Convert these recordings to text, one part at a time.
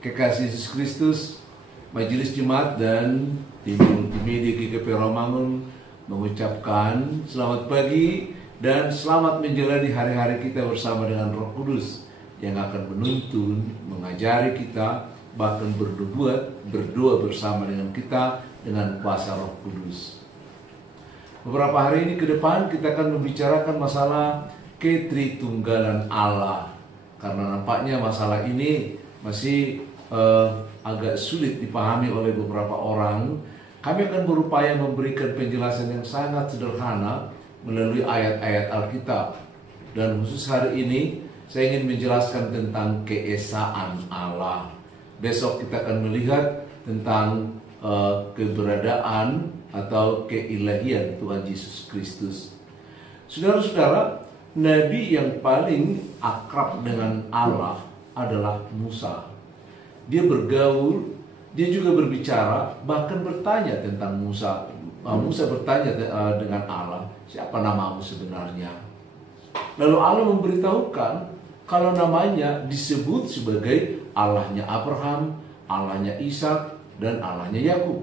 Kekasih Yesus Kristus, Majelis Jemaat dan tim multimedia GKP Romangun mengucapkan selamat pagi dan selamat menjalani hari-hari kita bersama dengan Roh Kudus yang akan menuntun, mengajari kita, bahkan berdoa bersama dengan kita dengan kuasa Roh Kudus. Beberapa hari ini ke depan kita akan membicarakan masalah ketritunggalan Allah, karena nampaknya masalah ini masih agak sulit dipahami oleh beberapa orang. Kami akan berupaya memberikan penjelasan yang sangat sederhana melalui ayat-ayat Alkitab. Dan khusus hari ini saya ingin menjelaskan tentang keesaan Allah. Besok kita akan melihat tentang keberadaan atau keilahian Tuhan Yesus Kristus. Saudara-saudara, nabi yang paling akrab dengan Allah adalah Musa. Dia bergaul, dia juga berbicara, bahkan bertanya tentang Musa. Musa bertanya dengan Allah, siapa namamu sebenarnya? Lalu Allah memberitahukan kalau namanya disebut sebagai Allahnya Abraham, Allahnya Ishak, dan Allahnya Yakub.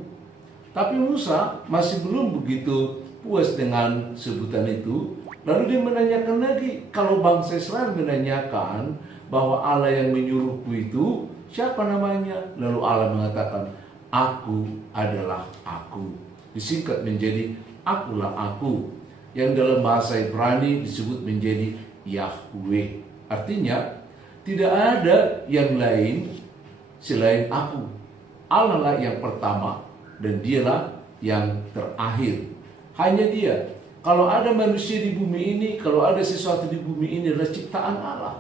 Tapi Musa masih belum begitu puas dengan sebutan itu. Lalu dia menanyakan lagi, kalau bangsa Israel menanyakan bahwa Allah yang menyuruhku itu siapa namanya? Lalu Allah mengatakan, aku adalah aku. Disingkat menjadi akulah aku, yang dalam bahasa Ibrani disebut menjadi Yahweh. Artinya tidak ada yang lain selain aku. Allah lah yang pertama dan dialah yang terakhir. Hanya dia. Kalau ada manusia di bumi ini, kalau ada sesuatu di bumi ini adalah ciptaan Allah.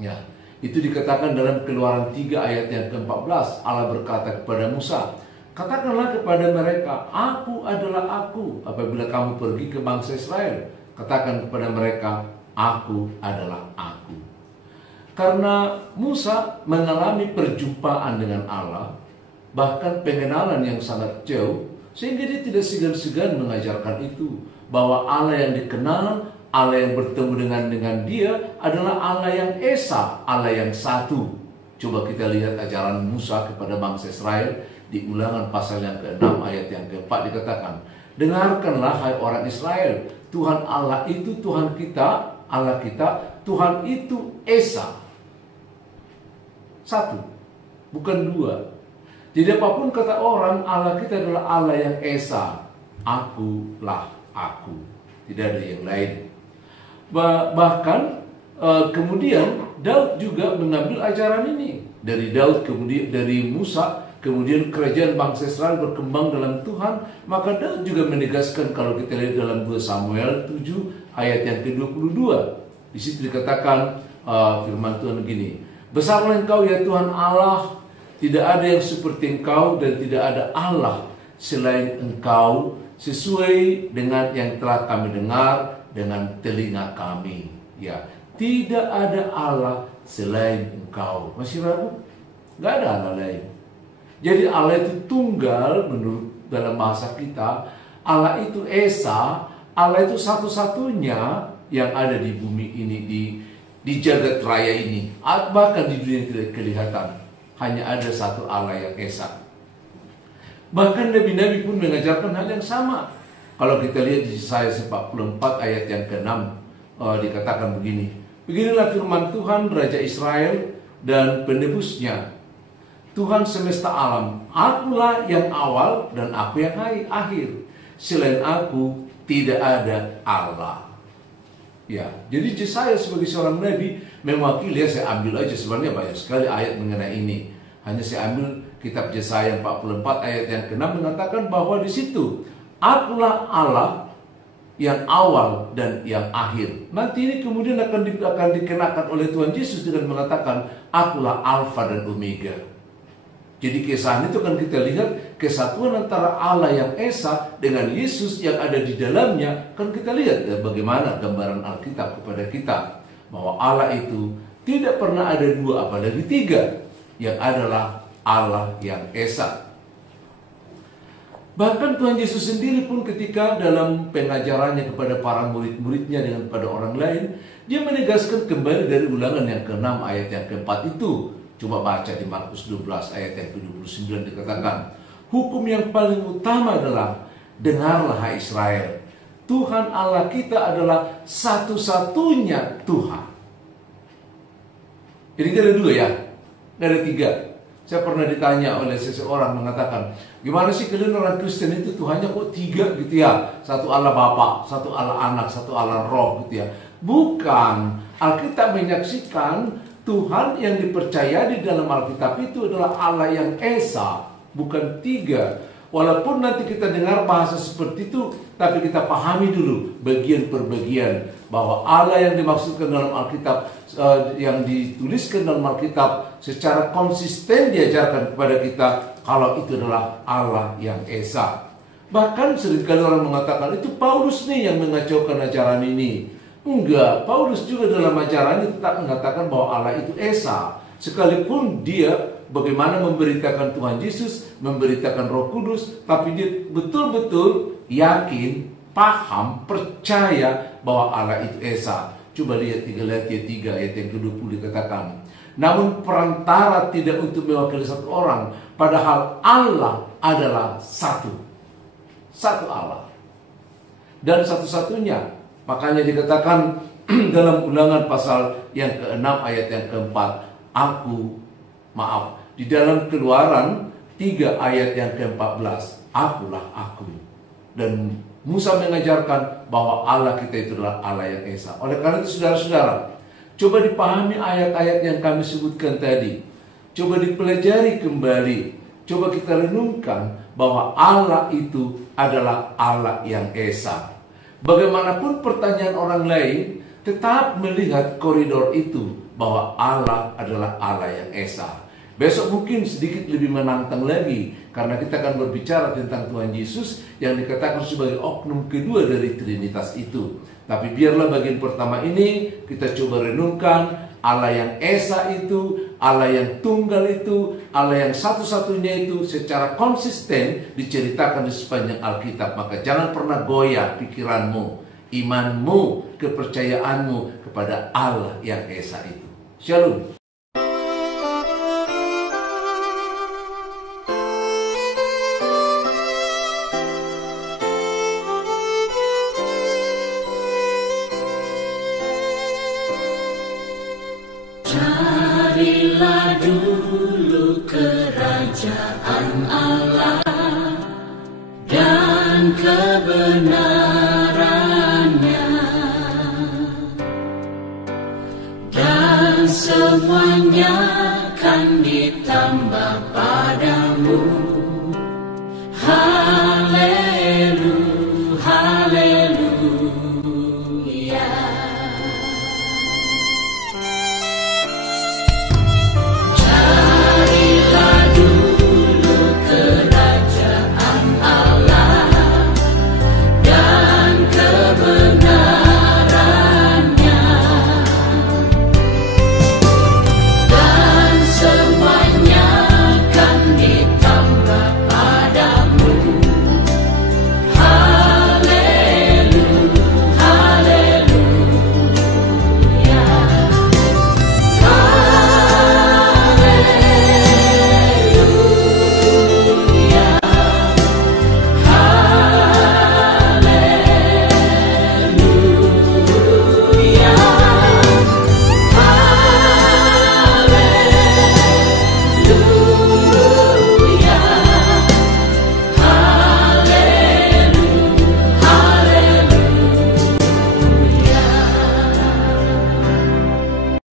Ya, itu dikatakan dalam Keluaran 3 ayat yang ke-14. Allah berkata kepada Musa, katakanlah kepada mereka, aku adalah aku. Apabila kamu pergi ke bangsa Israel, katakan kepada mereka, aku adalah aku. Karena Musa mengalami perjumpaan dengan Allah, bahkan pengenalan yang sangat jauh, sehingga dia tidak segan-segan mengajarkan itu, bahwa Allah yang dikenal, Allah yang bertemu dengan dia adalah Allah yang Esa, Allah yang satu. Coba kita lihat ajaran Musa kepada bangsa Israel di Ulangan pasal yang ke-6 ayat yang ke-4 dikatakan, dengarkanlah hai orang Israel, Tuhan Allah itu Tuhan kita, Allah kita, Tuhan itu Esa. Satu, bukan dua. Jadi apapun kata orang, Allah kita adalah Allah yang Esa. Akulah aku. Tidak ada yang lain. Bahkan kemudian Daud juga mengambil ajaran ini. Dari Daud, kemudian dari Musa, kemudian kerajaan bangsa Israel berkembang dalam Tuhan. Maka Daud juga menegaskan, kalau kita lihat dalam 2 Samuel 7 ayat yang ke-22. Di situ dikatakan firman Tuhan begini, besarlah engkau ya Tuhan Allah, tidak ada yang seperti engkau dan tidak ada Allah selain engkau, sesuai dengan yang telah kami dengar dengan telinga kami. Ya, tidak ada Allah selain engkau. Masih ragu? Gak ada Allah lain. Jadi Allah itu tunggal menurut dalam bahasa kita. Allah itu Esa. Allah itu satu-satunya yang ada di bumi ini, di jagat raya ini. Bahkan di dunia yang tidak kelihatan. Hanya ada satu Allah yang Esa. Bahkan nabi-nabi pun mengajarkan hal yang sama. Kalau kita lihat di Yesaya 44 ayat yang ke-6 dikatakan begini, beginilah firman Tuhan Raja Israel dan penebusnya, Tuhan semesta alam, akulah yang awal dan aku yang akhir, selain aku tidak ada Allah. Ya, jadi Yesaya sebagai seorang nabi mewakili, saya ambil aja, sebenarnya banyak sekali ayat mengenai ini. Hanya saya ambil kitab Yesaya 44 ayat yang ke-6 mengatakan bahwa di situ akulah Allah yang awal dan yang akhir. Nanti ini kemudian akan dikenakan oleh Tuhan Yesus dengan mengatakan akulah Alfa dan Omega. Jadi keesaan itu kan kita lihat kesatuan antara Allah yang Esa dengan Yesus yang ada di dalamnya. Kan kita lihat bagaimana gambaran Alkitab kepada kita bahwa Allah itu tidak pernah ada dua apalagi tiga, yang adalah Allah yang Esa. Bahkan Tuhan Yesus sendiri pun ketika dalam pengajarannya kepada para murid-muridnya dengan pada orang lain, dia menegaskan kembali dari Ulangan yang ke-6 ayat yang ke-4 itu, Coba baca di Markus 12 ayat yang ke-29 dikatakan, hukum yang paling utama adalah, dengarlah hai Israel, Tuhan Allah kita adalah satu-satunya Tuhan. Jadi gak ada dua ya, gak ada tiga. Saya pernah ditanya oleh seseorang mengatakan, gimana sih kalian orang Kristen itu Tuhannya kok tiga gitu ya? Satu Allah Bapa, satu Allah Anak, satu Allah Roh gitu ya. Bukan, Alkitab menyaksikan Tuhan yang dipercaya di dalam Alkitab itu adalah Allah yang Esa, bukan tiga. Walaupun nanti kita dengar bahasa seperti itu, tapi kita pahami dulu bagian per bagian bahwa Allah yang dimaksudkan dalam Alkitab, yang dituliskan dalam Alkitab secara konsisten diajarkan kepada kita kalau itu adalah Allah yang Esa. Bahkan seringkali orang mengatakan itu Paulus nih yang mengacaukan ajaran ini. Enggak, Paulus juga dalam ajarannya tetap mengatakan bahwa Allah itu Esa. Sekalipun dia bagaimana memberitakan Tuhan Yesus, memberitakan Roh Kudus, tapi dia betul-betul yakin, paham, percaya bahwa Allah itu Esa. Coba lihat 3 Galatia 3 ayat yang ke-20 dikatakan, namun perantara tidak untuk mewakili satu orang, padahal Allah adalah satu. Satu Allah. Dan satu-satunya. Makanya dikatakan dalam Ulangan pasal yang ke-6 ayat yang ke-4, di dalam Keluaran 3 ayat yang ke-14, akulah aku. Dan Musa mengajarkan bahwa Allah kita itu adalah Allah yang Esa. Oleh karena itu saudara-saudara, coba dipahami ayat-ayat yang kami sebutkan tadi. Coba dipelajari kembali. Coba kita renungkan bahwa Allah itu adalah Allah yang Esa. Bagaimanapun pertanyaan orang lain, tetap melihat koridor itu bahwa Allah adalah Allah yang Esa. Besok mungkin sedikit lebih menantang lagi, karena kita akan berbicara tentang Tuhan Yesus yang dikatakan sebagai oknum kedua dari Trinitas itu. Tapi biarlah bagian pertama ini kita coba renungkan Allah yang Esa itu, Allah yang tunggal itu, Allah yang satu-satunya itu secara konsisten diceritakan di sepanjang Alkitab. Maka jangan pernah goyah pikiranmu, imanmu, kepercayaanmu kepada Allah yang Esa itu. Shalom. Carilah dulu kerajaan Allah dan kebenarannya, dan semuanya akan ditambah padamu.